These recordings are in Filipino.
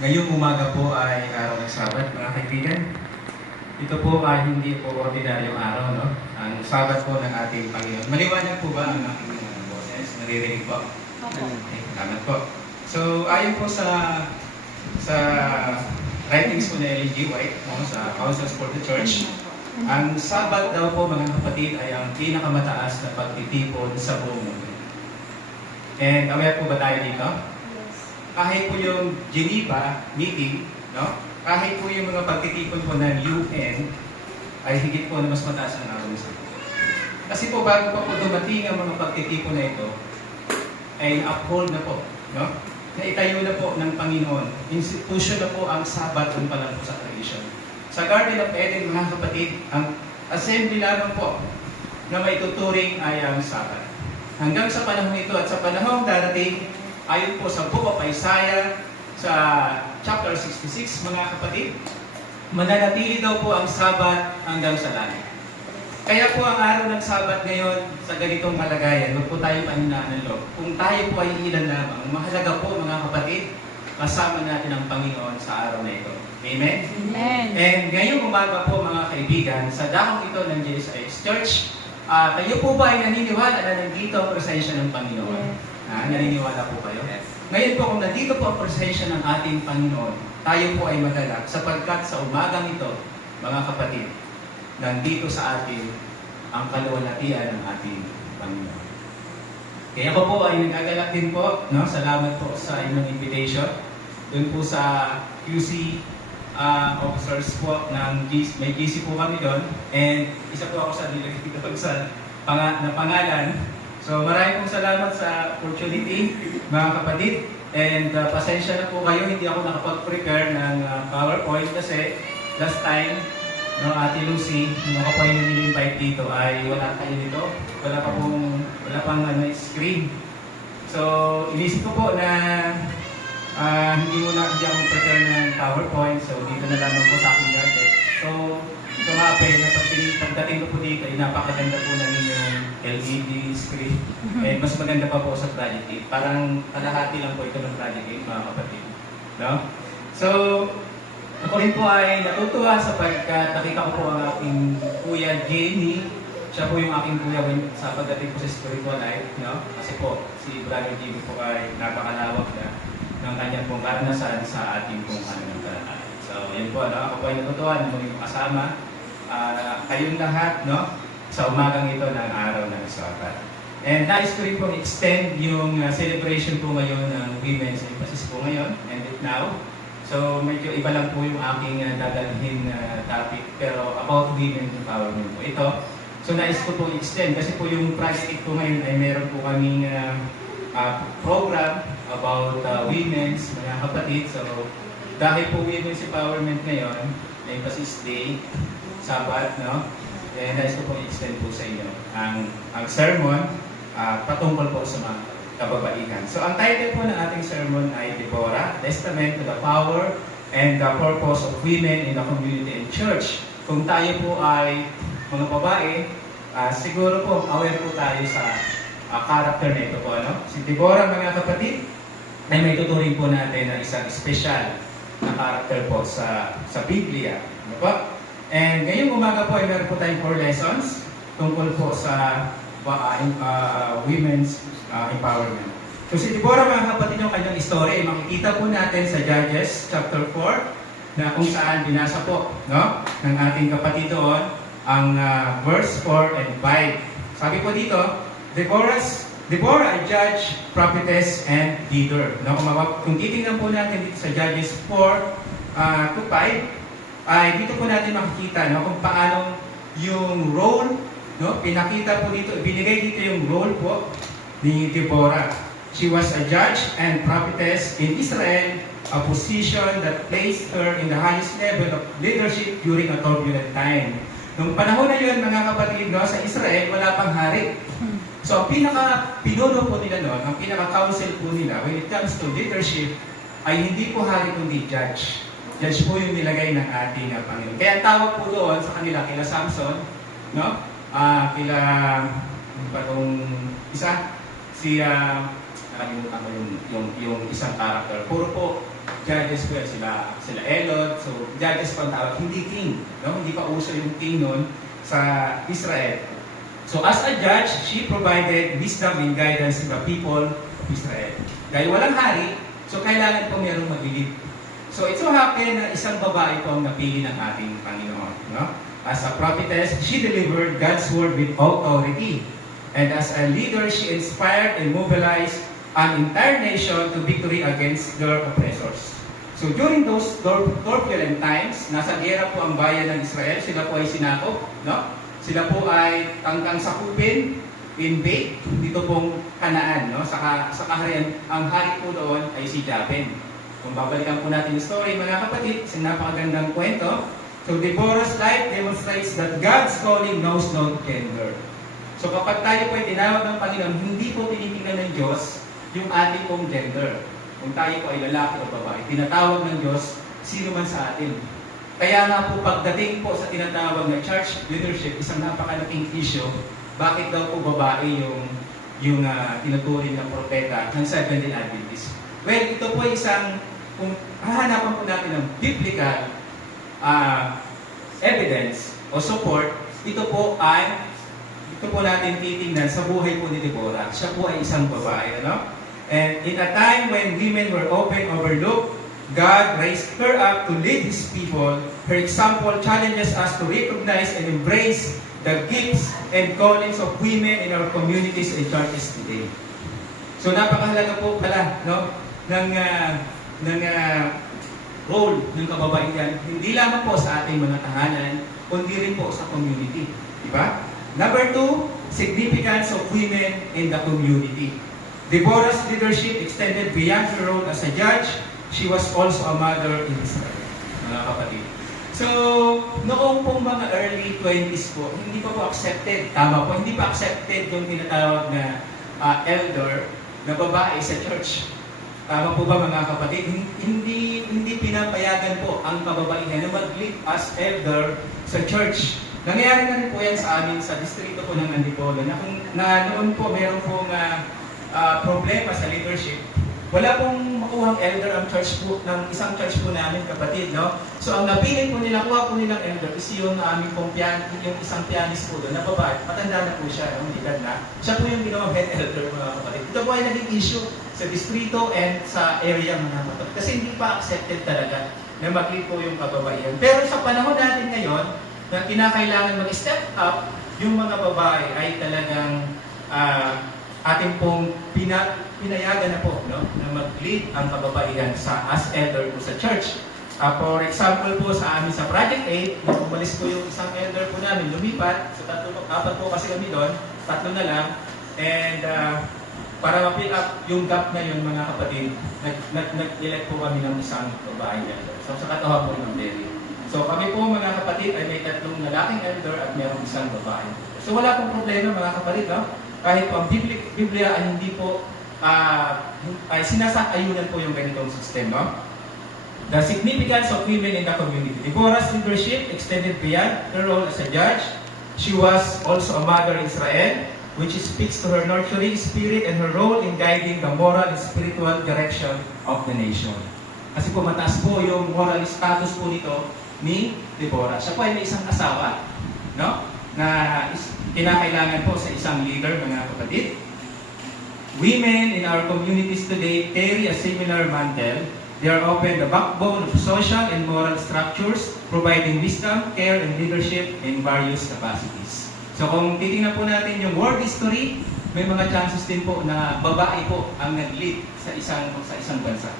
Ngayong umaga po ay araw ng Sabat, mga kaibigan. Ito po ay hindi po ordinaryong araw, no? Ang Sabat po ng ating Panginoon. Maliwanag po ba ang aking boses? Naririnig po? Opo. Okay, salamat po. So, ayon po sa writings po ni Ellen G. White, no, sa Counsels for the Church, ang Sabat daw po, mga kapatid, ay ang pinakamataas na pagtitipon sa buong mundo. And aware po ba tayo dito? Yes. Kahit po yung Geneva meeting, no? Kahit po yung mga pagtitipon po ng UN, ay higit po na mas mataas ang araw ng Sabat. Kasi po bago pa po dumating ang mga pagtitipon na ito, ay uphold na po, no? Naitayo na po ng Panginoon. Institution na po ang Sabat doon pa lang po sa creation. Sa Garden of Eden, mga kapatid, ang assembly lamang po na may tuturing ay ang Sabat. Hanggang sa panahon ito at sa panahong darating, ayon po sa Book of Isaiah, sa chapter 66, mga kapatid, mananatili daw po ang Sabat hanggang sa langit. Kaya po ang araw ng Sabat ngayon, sa ganitong kalagayan, huwag po tayo paninaan ng loob. Kung tayo po ay ilan lamang, mahalaga po mga kapatid, kasama natin ang Panginoon sa araw na ito. Amen? Amen. And ngayong umaga po mga kaibigan, sa dahong ito ng JSIS Church, kayo po ba ay naniniwala na nandito ang presensya ng Panginoon? Yes. Naniniwala po kayo? Yes. Ngayon po, kung nandito po ang presensya ng ating Panginoon, tayo po ay magalak sapagkat sa umagang ito, mga kapatid, nandito sa atin ang kaluwalhatian ng ating Panginoon. Kaya ako po ay nagagalak din po, no? Salamat po sa inyong invitation. Doon po sa QC officers po ng GC, may GC po kami doon, and isa po ako sa nilagay doon sa pangalan. So maraming pong salamat sa opportunity, mga kapatid, and pasensya na po kayo, hindi ako nakapag-prepare ng PowerPoint kasi last time, no, Ate Lucy, nung ako po yung nil-invite dito ay wala kayo nito, wala pang screen. So inisip ko po na hindi ako prepare ng PowerPoint, so dito na lamang po sa aking gadget. So, ito nga pa na pagdating ko po dito, ay napakaganda po ng inyong LED screen. And mas maganda pa po sa Project 8. Parang kalahati lang po ito ng Project 8, mga kapatid. No? So, ako rin po ay natutuwa sapagkat nakita ko po ang aking kuya Jenny. Siya po yung aking kuya sa pagdating po sa spiritual life. No? Kasi po, si Brother Jimmy po ay napakalawak na ng kanyang pong karanasan sa ating pong pananampalataya. So, yun po, no? Ako po ay natutuwa na maging kasama kayong lahat, no? Sa umagang ito ng araw ng Sabat. And nais ko rin pong extend yung celebration po ngayon ng Women's Emphasis po ngayon, and it now. So, medyo iba lang po yung aking dadalhin na topic, pero about women empowerment po ito. So, nais ko pong extend, kasi po yung project po ngayon ay meron po kaming program about women's, mga kapatid. So, dahil po women's empowerment ngayon, Emphasis Day, Sabat, no? And nais ko pong extend po sa inyo ang sermon patungkol po sa mga kababaihan. So, ang title po ng ating sermon ay Deborah, Testament to the Power and the Purpose of Women in the Community and Church. Kung tayo po ay mga babae, siguro po aware po tayo sa character na ito po, ano? Si Deborah, mga kapatid, ay may tuturing po natin na isang special na character po sa Biblia. Ano po? And ngayong umaga po ay meron po tayong 4 lessons tungkol po sa women's empowerment. So si Deborah, mga kapatid, yung kanyang istorya ay makikita po natin sa Judges chapter 4 na kung saan binasa po, no, ng ating kapatid doon ang verse 4 and 5. Sabi po dito, Deborah, a judge, prophetess, and leader. No, kung titingnan po natin dito sa Judges 4 to 5, ay dito po natin makikita, no, kung paano yung role, no, pinakita po dito, ibinigay dito yung role po ni Deborah. She was a judge and prophetess in Israel, a position that placed her in the highest level of leadership during a turbulent time. Nung panahon na yun, mga kapatid, no, sa Israel, wala pang hari. So, ang pinaka-pinuno po nila noon, ang pinaka-council po nila, when it comes to leadership, ay hindi po hari kundi judge. Judge po yung nilagay ng ating Panginoon. Kaya ang tawag po doon sa kanila, kila Samson, no? Kila, batong isa, si, nakalimutan ko yung isang character. Puro po judges po yan, sila Elod. So, judges po ang tawag, hindi king. No? Hindi pa uso yung king noon sa Israel. So, as a judge, she provided wisdom and guidance to the people of Israel. Dahil walang hari, so kailangan po mayroong maglilid. So, it so happened na isang babae po ang napili ng ating Panginoon. No? As a prophetess, she delivered God's word with authority. And as a leader, she inspired and mobilized an entire nation to victory against their oppressors. So during those turbulent times, nasa gera po ang bayan ng Israel, sila po ay sinakop, no? Sila po ay tangkang sakupin, invade, dito pong Kanaan, no? Sa kaharian, ang hari po doon ay si Jabin. Kung babalikan po natin yung story, mga kapatid, isang napakagandang kwento. So Deborah's life demonstrates that God's calling knows no gender. So kapag tayo po ay tinawag ng Panginoon, hindi po tinitingnan ng Diyos yung ating pong gender. Kung tayo po ay lalaki o babae, tinatawag ng Diyos sino man sa atin. Kaya nga po pagdating po sa tinatawag na church leadership, isang napakalaking issue, bakit daw po babae yung tinuturing ng propeta ng Seventh-day Adventist? Well, ito po ay isang, kung hahanapan po natin ng biblical evidence o support, ito po natin titingnan sa buhay po ni Deborah. Siya po ay isang babae, ano? And in a time when women were often overlooked, God raised her up to lead His people. Her example challenges us to recognize and embrace the gifts and callings of women in our communities and churches today. So napakahalaga po pala, no, ng role ng kababaihan, hindi lamang po sa ating mga tahanan, kundi rin po sa community. Diba? Number 2, significance of women in the community. Deborah's leadership extended beyond her role as a judge. She was also a mother in Israel. Mga kapatid. So, noong pong mga early 20s po, hindi pa po accepted, tama po, hindi pa accepted yung tinatawag na elder na babae sa church. Tama po ba mga kapatid? Hindi pinapayagan po ang kababaihan na mag-lead as elder sa church. Nangyayari na rin po yan sa amin sa distrito po ng Antipolo na noon po meron pong problema sa leadership. Wala pong makuhang elder ang church po, ng isang church po namin kapatid, no? So ang napili po nila, kuha po nilang elder is yung aming pong yung isang pianist po doon na babae, matanda na po siya, no? Edad na. Siya po yung ginawang head elder mga kapatid. Ito po ay naging issue sa distrito and sa area mga kapatid. Kasi hindi pa accepted talaga na mag-lead po yung kababaihan. Pero sa panahon natin ngayon, na kinakailangan mag-step up, yung mga babae ay talagang ating pong pinayagan na po, no, na mag-lead ang kababaihan as elder po sa church. For example po sa amin sa Project 8, nung umalis po yung isang elder po namin, lumipat, so 4 po kasi kami doon, 3 na lang, and para ma-fill up yung gap na yun mga kapatid, nag-elect po kami ng isang babae elder. So sa katawa po ng Delhi. So kami po mga kapatid ay may 3 lalaking elder at mayroong isang babae. So wala pong problema mga kapatid, no? Kahit po ang Biblia ay hindi po ay sinasang-ayunan po yung ganitong system, no? The significance of women in the community. Deborah's leadership extended beyond her role as a judge. She was also a mother in Israel, which speaks to her nurturing spirit and her role in guiding the moral and spiritual direction of the nation. Kasi po mataas po yung moral status po nito ni Deborah. Siya po ay may isang asawa, no? Na kinakailangan po sa isang leader, mga kapatid. Women in our communities today carry a similar mantle. They are often the backbone of social and moral structures, providing wisdom, care, and leadership in various capacities. So kung titingnan po natin yung world history, may mga chances din po na babae po ang nag-lead sa isang bansa.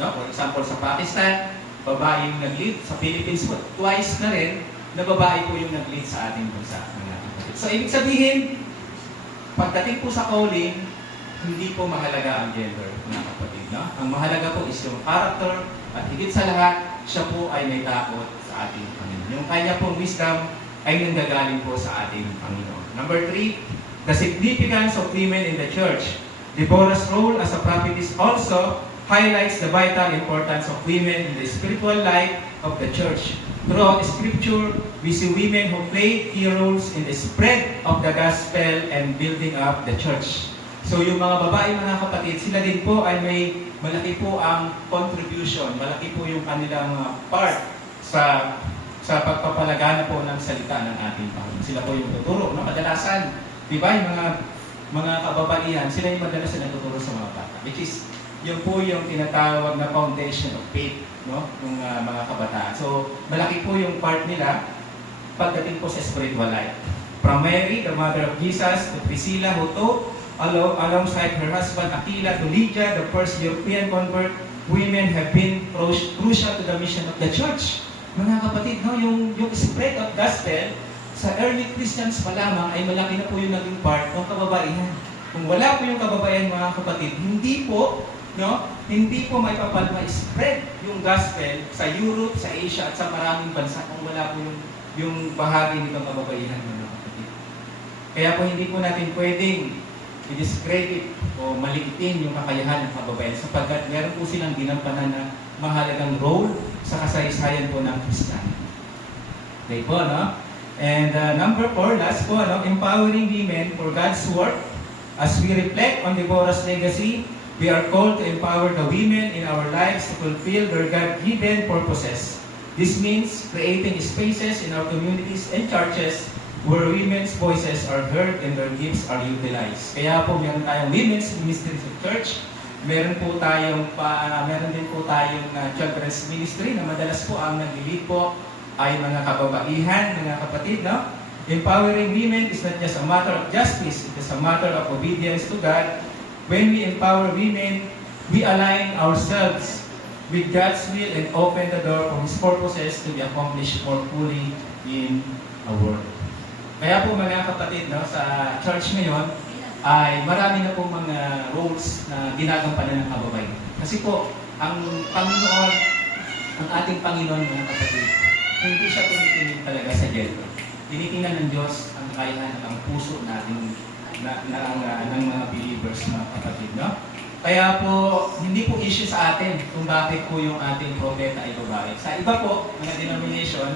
No? For example, sa Pakistan, babae yung nag-lead. Sa Philippines po, twice na rin na babae po yung nag-lead sa ating bansa. So, ibig sabihin, pagdating po sa calling, hindi po mahalaga ang gender, mga kapatid. No? Ang mahalaga po is yung character at higit sa lahat, siya po ay may takot sa ating Panginoon. Yung kanya pong wisdom ay nanggagaling po sa ating Panginoon. Number 3, the significance of women in the church. Deborah's role as a prophetess also highlights the vital importance of women in the spiritual life of the church. Throughout Scripture, we see women who played key roles in the spread of the gospel and building up the church. So yung mga babae, mga kapatid, sila din po ay malaki po ang contribution, malaki po yung kanilang part sa pagpapalagana po ng salita ng ating Panginoon. Sila po yung tuturo. No? Kadalasan, di ba, yung mga kababaihan, sila yung madalas na nagtuturo sa mga bata. Which is, yun po yung tinatawag na foundation of faith, no? Ng mga kabataan. So, malaki po yung part nila pagdating po sa spiritual life. From Mary, the mother of Jesus, to Priscilla, who taught alongside her husband Aquila, to Lydia, the first European convert, women have been crucial to the mission of the church. Mga kapatid, no, yung spread of gospel sa early Christians pa lamang ay malaki na po yung naging part ng kababaihan. Kung wala po yung kababaihan, mga kapatid, hindi po may spread yung gospel sa Europe, sa Asia at sa maraming bansa kung wala po yung bahagi nitong kababaihan, mga kapatid. Kaya po hindi po natin pwedeng i-discredit o maliitin yung kakayahan ng kababaihan sapagkat meron po silang ginampanan na mahalagang role sa kasaysayan po ng Christianity. Okay po, no? And number 4, last po, no? Empowering women for God's work. As we reflect on Deborah's legacy, we are called to empower the women in our lives to fulfill their God-given purposes. This means creating spaces in our communities and churches where women's voices are heard and their gifts are utilized. Kaya po meron tayong women's ministry sa church, meron din po tayong children's ministry na madalas po ang nag-lead po ay mga kababaihan, mga kapatid, no? Empowering women is not just a matter of justice, it is a matter of obedience to God. When we empower women, we align ourselves with God's will and open the door for His purposes to be accomplished more fully in our world. Kaya po mga kapatid, no, sa church ngayon, ay marami na po mga roles na ginagampanan ng kababaihan. Kasi po, ang Panginoon, ang ating Panginoon, mga kapatid, hindi siya tumitingin talaga sa gender. Tinitingnan ng Diyos ang kakayahan at ang puso natin ng mga believers, mga kapatid, no? Kaya po, hindi po issue sa atin kung bakit po yung ating propeta ay babae. Sa iba po, mga denomination,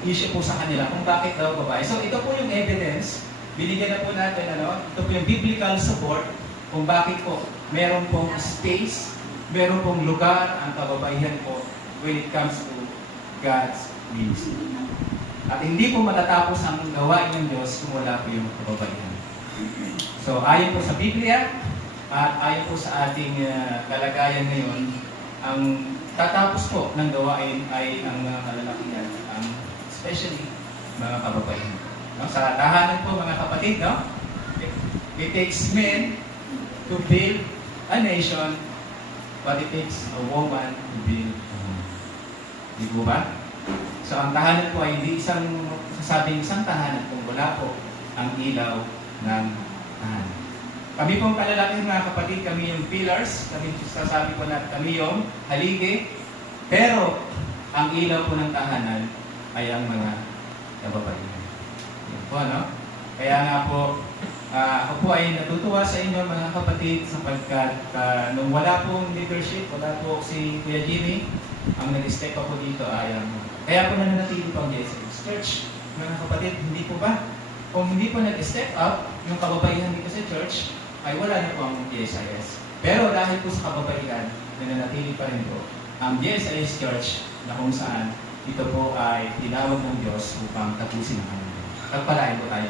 issue po sa kanila kung bakit daw babae. So ito po yung evidence, binigyan na po natin, ito po yung biblical support kung bakit po meron pong space, meron pong lugar ang kababaihan po when it comes to God's ministry. At hindi po matatapos ang gawain ng Diyos kung wala po yung kababaihan. So ayon po sa Biblia at ayon po sa ating kalagayan ngayon, ang tatapos po ng gawain ay ang mga kalalakihan, especially mga kababaihan. No? Sa tahanan po, mga kapatid, no? It takes men to build a nation, but it takes a woman to build a home. Di po ba? So ang tahanan po ay hindi sasabing isang tahanan kung wala po ang ilaw ng tahanan. Kami pong kalalakihan, mga kapatid, kami yung pillars, kami sasabi po natin kami yung haligi, pero ang ilaw po ng tahanan ay ang mga kababaihan. Yan po, no? Kaya nga po, ako po ay natutuwa sa inyo, mga kapatid, sapagkat nung wala pong leadership, wala po si Kuya Jimmy, ang nag-step ako dito ay kaya po nananatili po ang JSIS Church. Mga kapatid, hindi po ba? Kung hindi po nag-step up, yung kababaihan dito sa church, ay wala na po ang JSIS. Pero dahil po sa kababaihan, nananatili pa rin po ang JSIS Church na kung saan ito po ay tinawag ng Diyos upang tapusin ang kanila. Pagpalain po tayo.